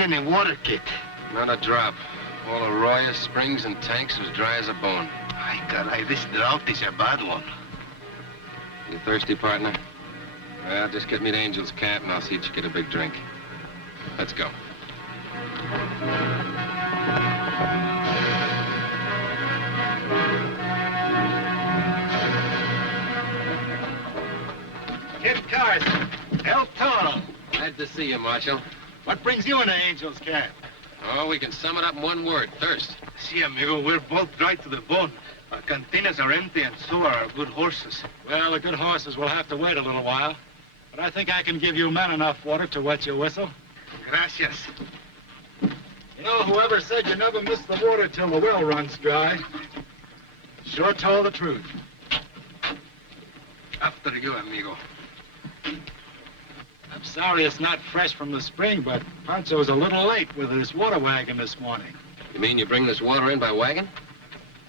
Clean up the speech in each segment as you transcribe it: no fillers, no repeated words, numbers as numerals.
seen any water, Kit? Not a drop. All arroyos, springs, and tanks as dry as a bone. Ay, caray, this drought is a bad one. You thirsty, partner? Well, just get me to Angel's camp and I'll see that you get a big drink. Let's go. Kit Carson, El Toro. Glad to see you, Marshal. What brings you into Angel's camp? Oh, we can sum it up in one word, thirst. See, amigo, we're both dry to the bone. Our cantinas are empty, and so are our good horses. Well, the good horses will have to wait a little while. But I think I can give you men enough water to wet your whistle. Gracias. You know, whoever said you never miss the water till the well runs dry, sure told the truth. After you, amigo. I'm sorry it's not fresh from the spring, but Pancho's a little late with his water wagon this morning. You mean you bring this water in by wagon?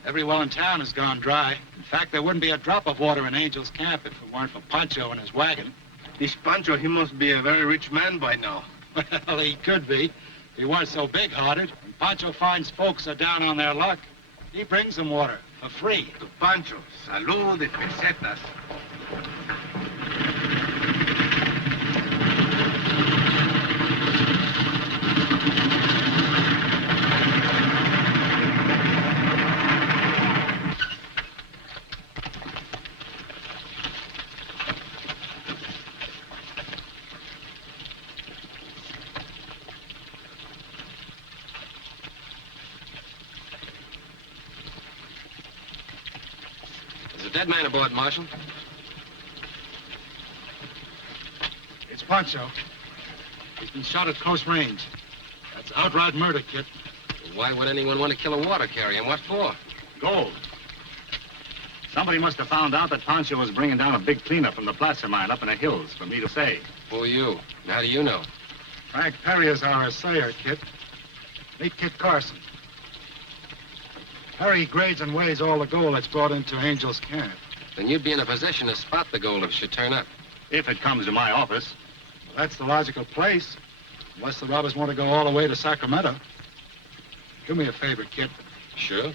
Every well in town has gone dry. In fact, there wouldn't be a drop of water in Angel's camp if it weren't for Pancho and his wagon. This Pancho, he must be a very rich man by now. Well, he could be if he weren't so big-hearted. When Pancho finds folks are down on their luck, he brings them water for free. To Pancho, salud de pesetas. Dead man aboard, Marshal. It's Pancho. He's been shot at close range. That's outright murder, Kit. Why would anyone want to kill a water carrier, and what for? Gold. Somebody must have found out that Pancho was bringing down a big cleanup from the placer mine up in the hills for me to say. Who are you? And how do you know? Frank Perry is our assayer, Kit. Meet Kit Carson. Perry grades and weighs all the gold that's brought into Angel's camp. Then you'd be in a position to spot the gold if it should turn up. If it comes to my office. Well, that's the logical place. Unless the robbers want to go all the way to Sacramento. Do me a favor, Kit. Sure.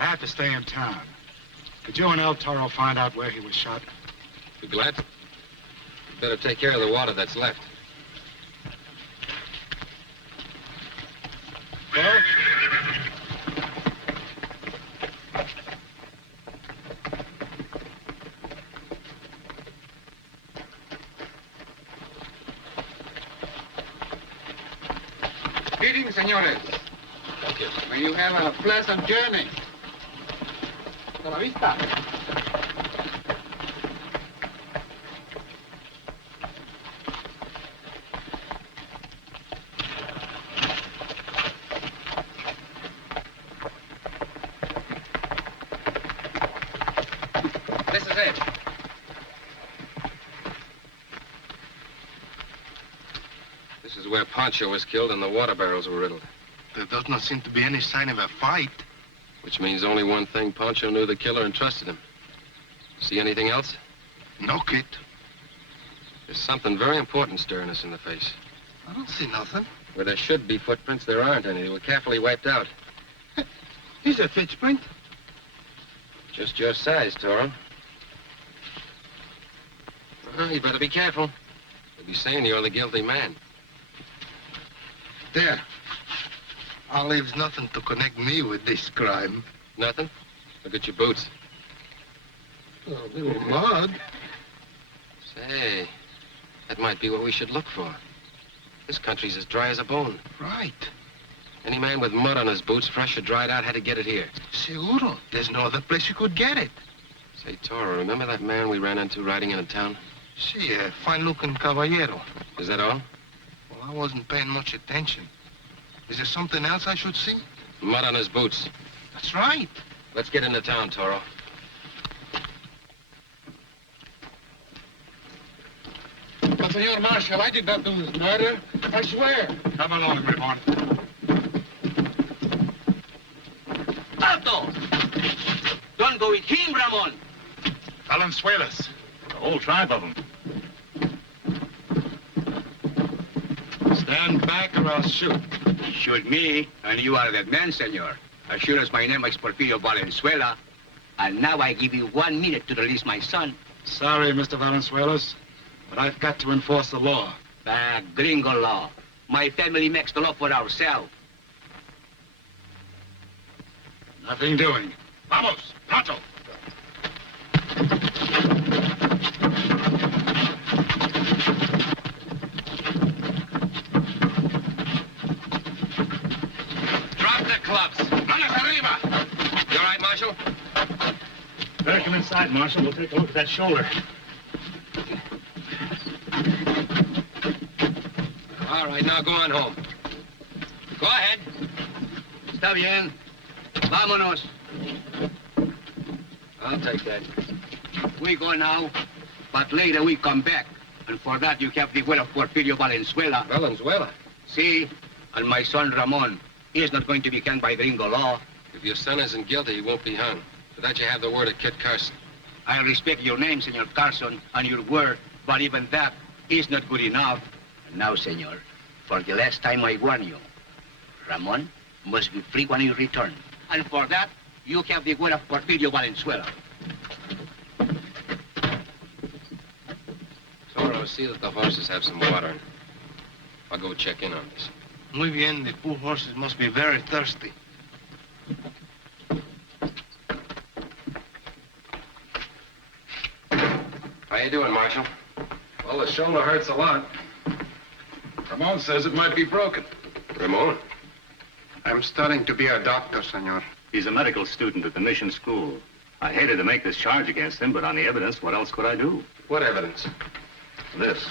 I have to stay in town. Could you and El Toro find out where he was shot? Be glad to. You'd better take care of the water that's left. Well? Greetings, senores. Thank you. May you have a pleasant journey. Hasta la vista. This is it. This is where Pancho was killed and the water barrels were riddled. There does not seem to be any sign of a fight. Which means only one thing. Pancho knew the killer and trusted him. See anything else? No, Kit. There's something very important staring us in the face. I don't see nothing. Where there should be footprints, there aren't any. They were carefully wiped out. He's a footprint. Just your size, Toro. Well, you better be careful. They'll be saying you're the guilty man. There. I'll leave nothing to connect me with this crime. Nothing? Look at your boots. A little mud. Say, that might be what we should look for. This country's as dry as a bone. Right. Any man with mud on his boots, fresh or dried out, had to get it here. Seguro. There's no other place you could get it. Say, Toro, remember that man we ran into riding into town? See, a fine-looking caballero. Is that all? Well, I wasn't paying much attention. Is there something else I should see? Mud on his boots. That's right. Let's get into town, Toro. But, Senor Marshal, I did not do this murder. I swear. Come along, Ramon. Alto! Don't go with him, Ramon. Valenzuelas. The whole tribe of them. Stand gun back or I'll shoot. Shoot me, and you are that man, senor. As sure as my name is Porfirio Valenzuela. And now I give you 1 minute to release my son. Sorry, Mr. Valenzuelos, but I've got to enforce the law. Gringo law. My family makes the law for ourselves. Nothing doing. Vamos, pronto. Drop the clubs. Manos arriba. You all right, Marshal? Better come inside, Marshal. We'll take a look at that shoulder. All right, now go on home. Go ahead. Está bien. Vámonos. I'll take that. We go now, but later we come back. And for that, you have the word of Porfirio Valenzuela. Valenzuela? See? And my son, Ramon, he is not going to be hanged by gringo law. If your son isn't guilty, he won't be hung. For that, you have the word of Kit Carson. I respect your name, Senor Carson, and your word, but even that is not good enough. And now, Senor, for the last time I warn you, Ramon must be free when you return. And for that, you have the word of Porfirio Valenzuela. Toro, see that the horses have some water. I'll go check in on this. Muy bien. The poor horses must be very thirsty. How you doing, Marshal? Well, the shoulder hurts a lot. Ramon says it might be broken. Ramon? I'm studying to be a doctor, senor. He's a medical student at the mission school. I hated to make this charge against him, but on the evidence, what else could I do? What evidence? This.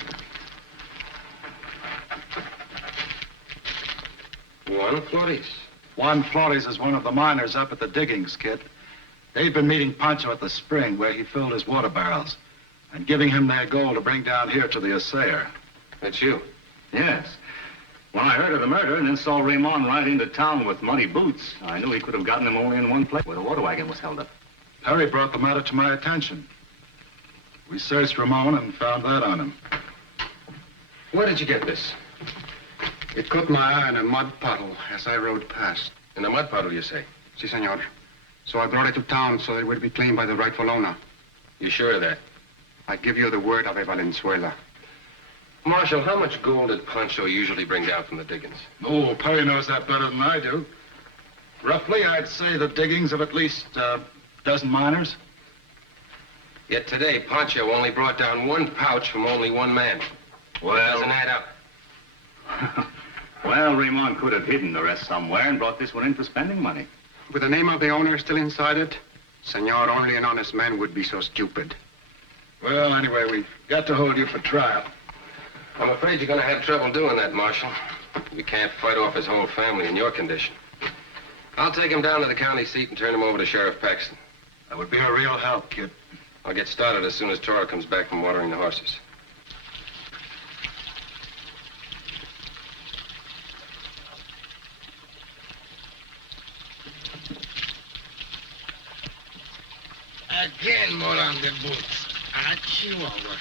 Juan Flores. Juan Flores is one of the miners up at the diggings, Kit. They've been meeting Pancho at the spring where he filled his water barrels and giving him their gold to bring down here to the assayer. That's you. Yes. When I heard of the murder and then saw Raymond ride into town with muddy boots, I knew he could have gotten him only in one place, where the water wagon was held up. Perry brought the matter to my attention. We searched Ramon and found that on him. Where did you get this? It caught my eye in a mud puddle as I rode past. In a mud puddle, you say? Si, senor. So I brought it to town so that it would be claimed by the rightful owner. You sure of that? I give you the word of a Valenzuela. Marshal, how much gold did Pancho usually bring down from the diggings? Oh, Perry knows that better than I do. Roughly, I'd say the diggings of at least a dozen miners. Yet today, Pancho only brought down one pouch from only one man. Well, doesn't add up. Well, Raymond could have hidden the rest somewhere and brought this one in for spending money. With the name of the owner still inside it, senor, only an honest man would be so stupid. Well, anyway, we've got to hold you for trial. I'm afraid you're going to have trouble doing that, Marshal. You can't fight off his whole family in your condition. I'll take him down to the county seat and turn him over to Sheriff Paxton. That would be a real help, Kid. I'll get started as soon as Toro comes back from watering the horses. Again, more on the boots. Ah, Chihuahua.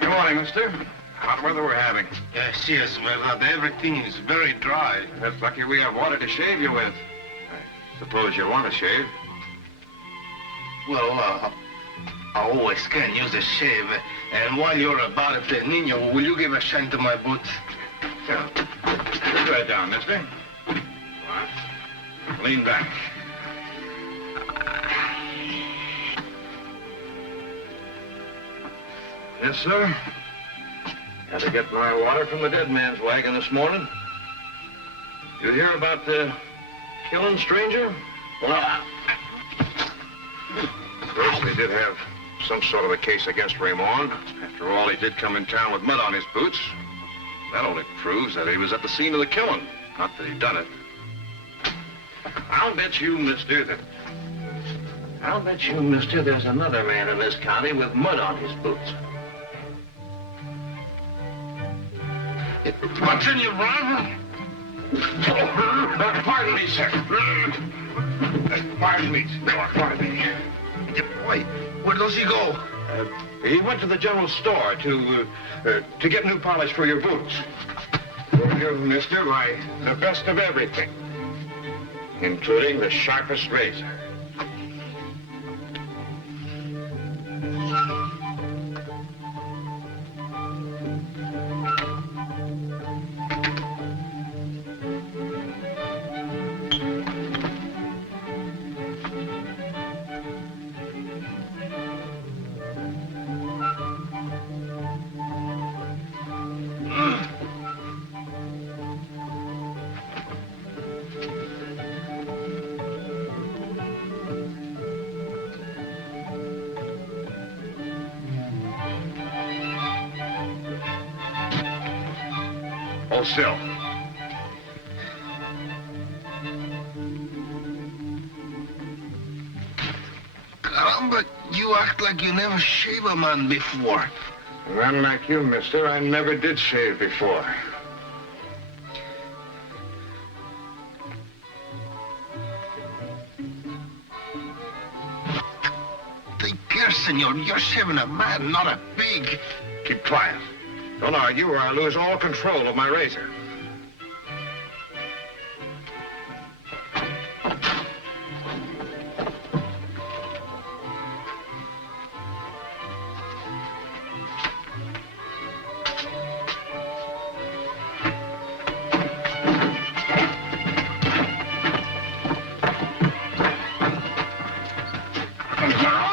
Good morning, mister. Hot weather we're having. Yes, yes, well, everything is very dry. That's lucky we have water to shave you with. I suppose you want to shave. Well, I always can use a shave. And while you're about it, Nino, will you give a shine to my boots? Yeah. Put that down, mister. All right. Lean back. Yes, sir. Had to get my water from the dead man's wagon this morning. You hear about the killing stranger? Well, first, they did have some sort of a case against Raymond. After all, he did come in town with mud on his boots. That only proves that he was at the scene of the killing, not that he done it. I'll bet you, mister, there's another man in this county with mud on his boots. What's in your rifle? Pardon me, sir. Pardon me. Pardon me. Wait, where does he go? He went to the general store to get new polish for your boots. For you, mister, why, the best of everything, including the sharpest razor. Hold still. Caramba, you act like you never shave a man before. None like you, mister. I never did shave before. Take care, senor. You're shaving a man, not a pig. Keep quiet. Don't argue or I'll lose all control of my razor.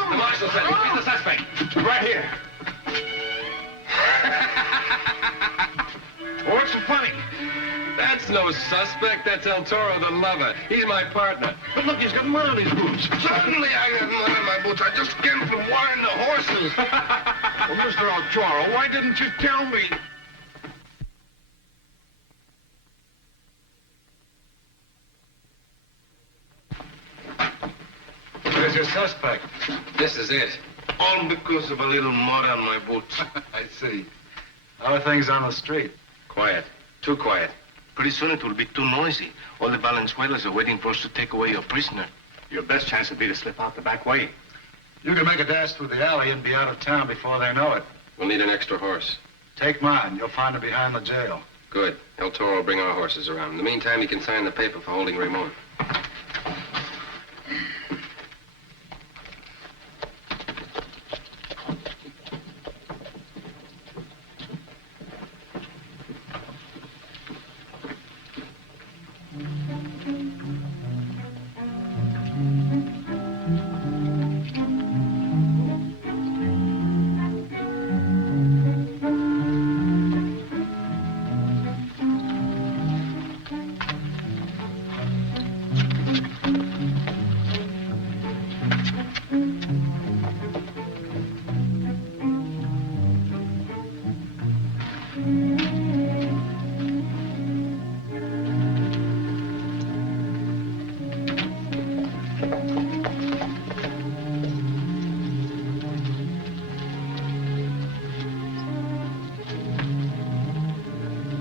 Marshal said, he's the suspect. Right here. What's so funny? That's no suspect. That's El Toro, the lover. He's my partner. But look, he's got mud on his boots. Certainly I got mud on my boots. I just came from wiring the horses. Well, Mr. El Toro, why didn't you tell me? Where's your suspect? This is it. All because of a little mud on my boots. I see. How are things on the street? Quiet. Too quiet. Pretty soon it will be too noisy. All the Valenzuelas are waiting for us to take away your prisoner. Your best chance would be to slip out the back way. You can make a dash through the alley and be out of town before they know it. We'll need an extra horse. Take mine. You'll find it behind the jail. Good. El Toro will bring our horses around. In the meantime, you can sign the paper for holding Ramon.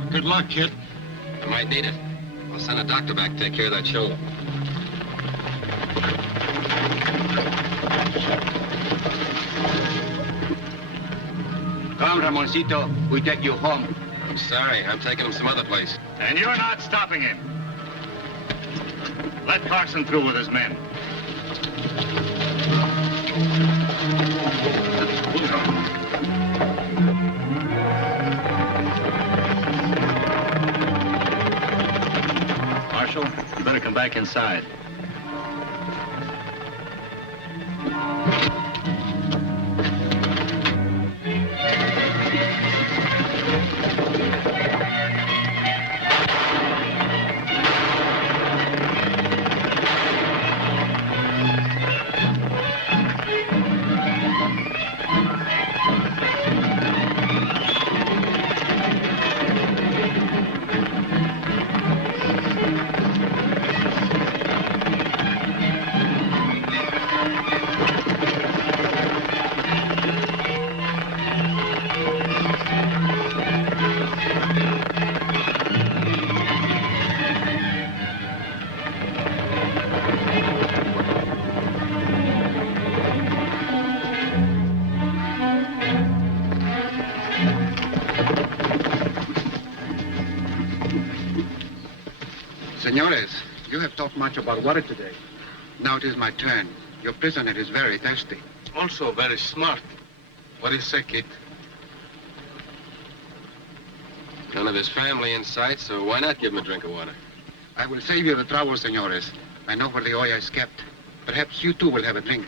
Good luck, kid. I might need it. I'll send a doctor back to take care of that shoulder. Come, Ramoncito. We take you home. I'm sorry. I'm taking him some other place. And you're not stopping him. Let Carson through with his men. Marshal, you better come back inside. Senores, you have talked much about water today. Now it is my turn. Your prisoner is very thirsty. Also very smart. What do you say, Kit? None of his family in sight, so why not give him a drink of water? I will save you the trouble, senores. I know where the olla is kept. Perhaps you too will have a drink.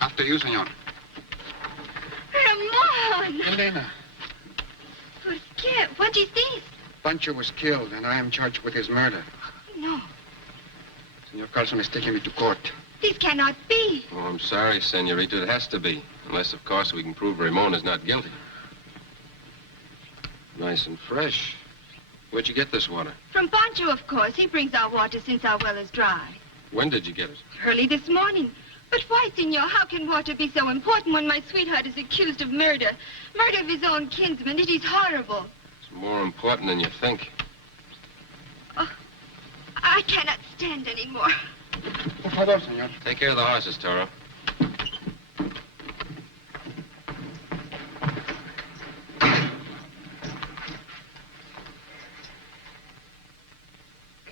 After you, senor. Ramon! Elena, ¿Por qué? What is this? Pancho was killed, and I am charged with his murder. No, Senor Carson is taking me to court. this cannot be. Oh, I'm sorry, senorita. It has to be. Unless, of course, we can prove Ramon is not guilty. Nice and fresh. Where'd you get this water? From Pancho, of course. He brings our water since our well is dry. When did you get it? Early this morning. But why, senor? How can water be so important when my sweetheart is accused of murder? Murder of his own kinsman. It is horrible. It's more important than you think. Oh, I cannot stand anymore. Por favor, senor. Take care of the horses, Toro.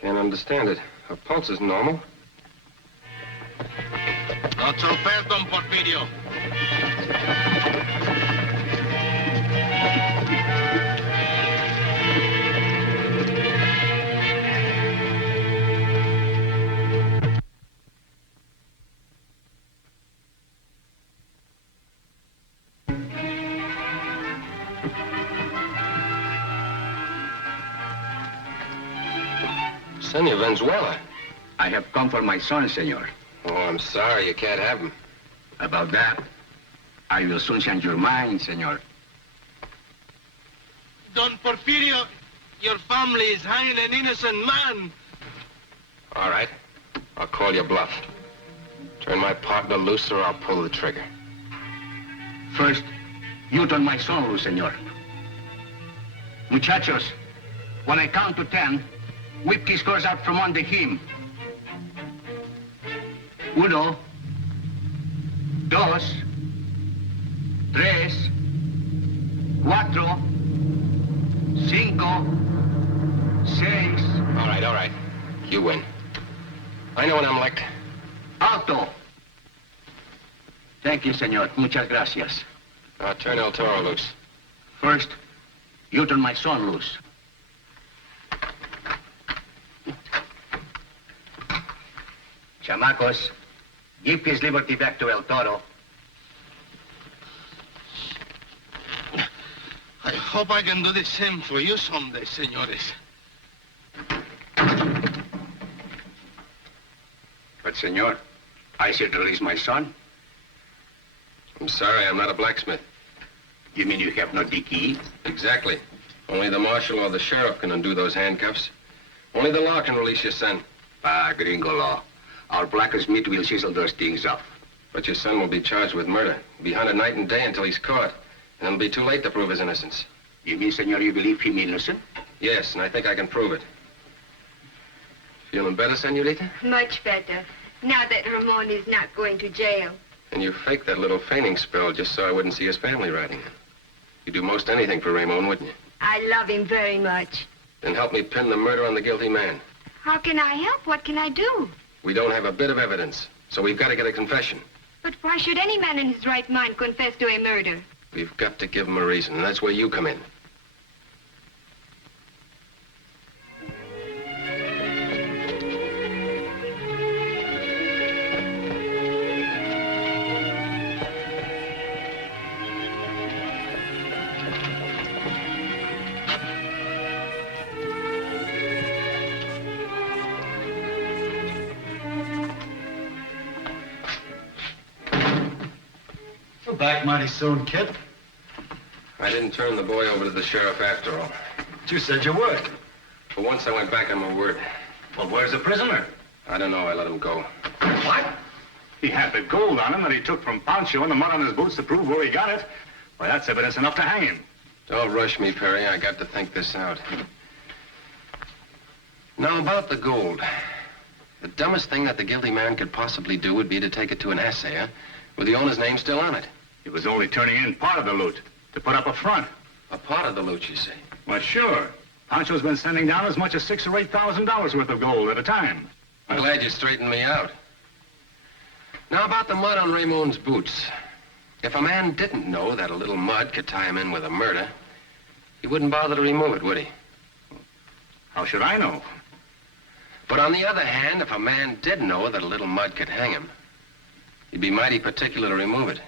Can't understand it. Her pulse is normal. Otro perdón, Porfirio. Senor Venezuela. I have come for my son, senor. Oh, I'm sorry. You can't have him. About that, I will soon change your mind, senor. Don Porfirio, your family is hanging an innocent man. All right. I'll call your bluff. Turn my partner loose or I'll pull the trigger. First, you turn my son loose, senor. Muchachos, when I count to 10, whip his clothes out from under him. 1, 2, 3, 4, 5, 6. All right. You win. I know when I'm licked. Alto. Thank you, senor. Muchas gracias. Now turn El Toro loose. First, you turn my son loose. Chamacos, give his liberty back to El Toro. I hope I can do the same for you someday, senores. But, senor, I should release my son. I'm sorry, I'm not a blacksmith. You mean you have no key? Exactly. Only the marshal or the sheriff can undo those handcuffs. Only the law can release your son. Ah, gringo law. Our blackest meat will chisel those things off. But your son will be charged with murder. He'll be hunted night and day until he's caught. And it'll be too late to prove his innocence. You mean, senor, you believe him innocent? Yes, and I think I can prove it. Feeling better, senorita? Much better. Now that Ramon is not going to jail. And you faked that little fainting spell just so I wouldn't see his family riding in. You'd do most anything for Ramon, wouldn't you? I love him very much. Then help me pin the murder on the guilty man. How can I help? What can I do? We don't have a bit of evidence, so we've got to get a confession. But why should any man in his right mind confess to a murder? We've got to give him a reason, and that's where you come in. We're back mighty soon, Kit. I didn't turn the boy over to the sheriff after all. But you said you would. For once I went back on my word. Well, where's the prisoner? I don't know, I let him go. What? He had the gold on him that he took from Pancho and the mud on his boots to prove where he got it. Why, that's evidence enough to hang him. Don't rush me, Perry. I got to think this out. Now, about the gold. The dumbest thing that the guilty man could possibly do would be to take it to an assayer with the owner's name still on it. He was only turning in part of the loot to put up a front. A part of the loot, you say? Well, sure. Pancho's been sending down as much as $6,000 or $8,000 worth of gold at a time. I'm glad you straightened me out. Now, about the mud on Ramon's boots. If a man didn't know that a little mud could tie him in with a murder, he wouldn't bother to remove it, would he? How should I know? But on the other hand, if a man did know that a little mud could hang him, he'd be mighty particular to remove it.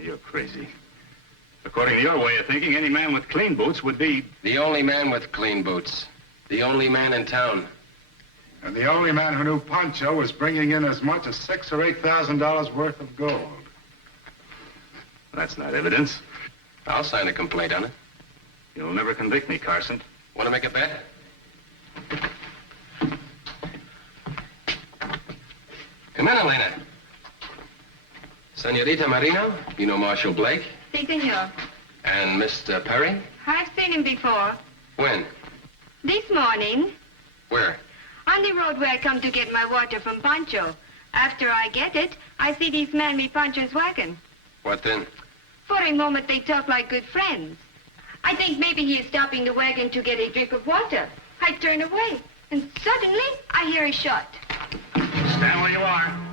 You're crazy. According to your way of thinking, any man with clean boots would be... The only man with clean boots. The only man in town. And the only man who knew Pancho was bringing in as much as $6,000 or $8,000 worth of gold. That's not evidence. I'll sign a complaint on it. You'll never convict me, Carson. Want to make a bet? Come in, Elena. Senorita Marino, you know Marshal Blake? Si, senor. And Mr. Perry? I've seen him before. When? This morning, Where? on the road where I come to get my water from Pancho. After I get it, I see these men me Pancho's wagon. What then? For a moment, they talk like good friends. I think maybe he is stopping the wagon to get a drink of water. I turn away, and suddenly, I hear a shot. Stand where you are.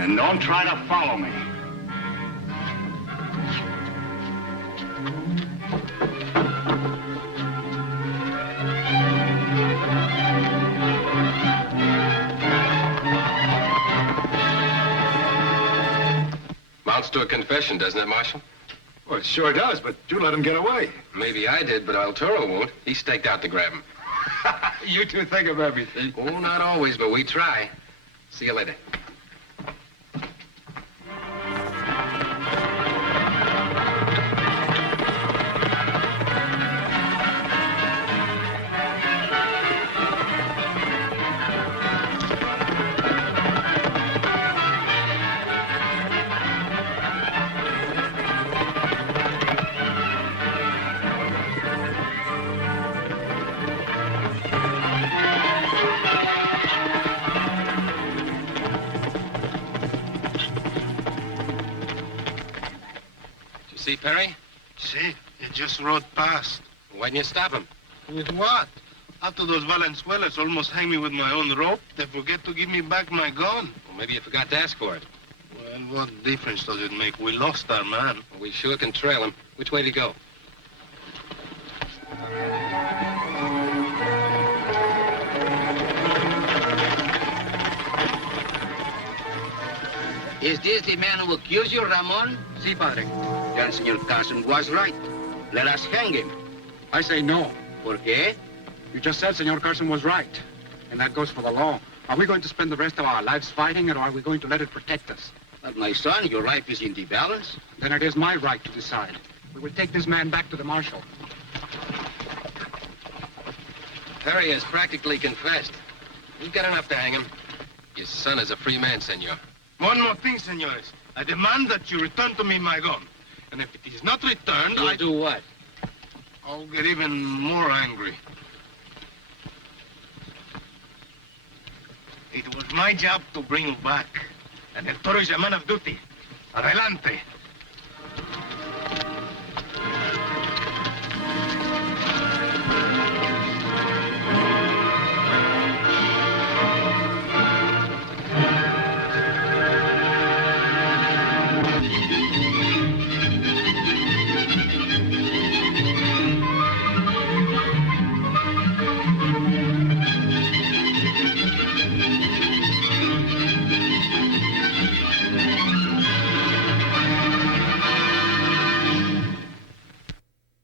And don't try to follow me. Mounts to a confession, doesn't it, Marshal? Well, it sure does, but you let him get away. Maybe I did, but El Toro won't. He staked out to grab him. You two think of everything. Oh, not always, but we try. See you later. See, Perry? See, he just rode past. Why didn't you stop him? With what? After those Valenzuelas almost hang me with my own rope, they forget to give me back my gun. Well, maybe you forgot to ask for it. Well, what difference does it make? We lost our man. Well, we sure can trail him. Which way did he go? Is this the man who accused you, Ramon? Si, padre. Then Senor Carson was right. Let us hang him. I say no. ¿Por qué? You just said Senor Carson was right. And that goes for the law. Are we going to spend the rest of our lives fighting, or are we going to let it protect us? But my son, your life is in the balance. Then it is my right to decide. We will take this man back to the marshal. Perry has practically confessed. We've got enough to hang him. Your son is a free man, senor. One more thing, senores. I demand that you return to me my gun. And if it is not returned, You'll do what? I'll get even more angry. It was my job to bring you back. And El Toro is a man of duty. Adelante.